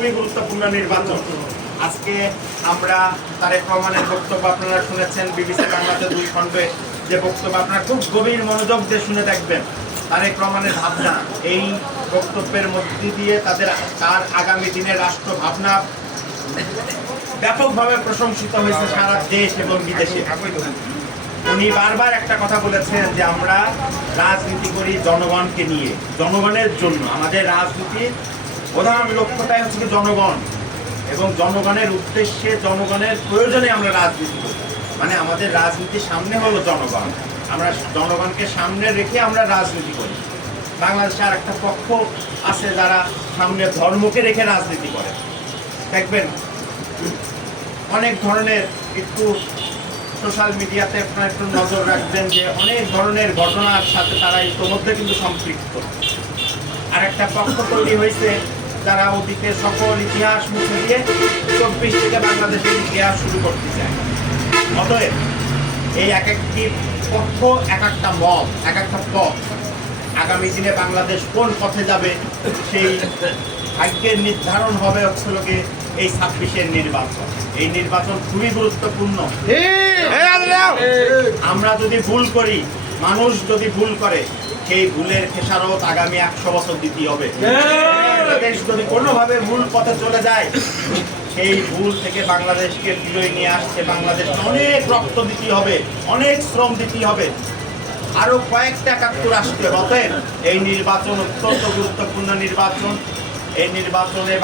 খুবই গুরুত্বপূর্ণ নির্বাচন। আজকে আমরা তারেক রহমানের বক্তব্য আপনারা শুনেছেন বিবিসি বাংলাতে 2 খণ্ডে যে বক্তব্য, আপনারা খুব গভীর মনোযোগ দিয়ে শুনে দেখবেন তারেক রহমানের ভাবনা। এই বক্তব্যের মধ্যে দিয়ে তার আগামী দিনের রাষ্ট্র ভাবনা ব্যাপকভাবে প্রশংসিত হয়েছে সারা দেশ এবং বিদেশে। উনি বারবার একটা কথা বলেছেন যে আমরা রাজনীতি করি জনগণকে নিয়ে, জনগণের জন্য। আমাদের রাজনীতির প্রধান লক্ষ্যটাই হচ্ছে জনগণ এবং জনগণের উদ্দেশ্যে, জনগণের প্রয়োজনে আমরা রাজনীতি করি। মানে আমাদের রাজনীতির সামনে হলো জনগণ, আমরা জনগণকে সামনে রেখে আমরা রাজনীতি করি। বাংলাদেশে আর একটা পক্ষ আছে যারা সামনে ধর্মকে রেখে রাজনীতি করে। দেখবেন অনেক ধরনের, একটু সোশ্যাল মিডিয়াতে আপনারা একটু নজর রাখবেন যে অনেক ধরনের ঘটনার সাথে তারা ইতিমধ্যে কিন্তু সম্পৃক্ত। আর একটা পক্ষ তৈরি হয়েছে যারা ওদিকে সকল ইতিহাস মুছে দিয়ে 24 থেকে বাংলাদেশের ইতিহাস শুরু করতে চায়। অতএব এই এক একটি পক্ষ, এক একটা মত, এক একটা পথ, আগামী দিনে বাংলাদেশ কোন পথে যাবে সেই ভাগ্যের নির্ধারণ হবে হচ্ছে এই 26-এর নির্বাচন। এই নির্বাচন খুবই গুরুত্বপূর্ণ। আমরা যদি ভুল করি, মানুষ যদি ভুল করে, সেই ভুলের খেসারত আগামী 100 বছর দিতে হবে। দেশ যদি কোনোভাবে ভুল পথে চলে যায়, সেই ভুল থেকে বাংলাদেশকে ফিরিয়ে নিয়ে আসছে বাংলাদেশকে অনেক রক্ত দিতে হবে, অনেক শ্রম দিতে হবে, আরো কয়েকটা 71 আসতে হবে। অতএব এই নির্বাচন অত্যন্ত গুরুত্বপূর্ণ নির্বাচন। এই নির্বাচনে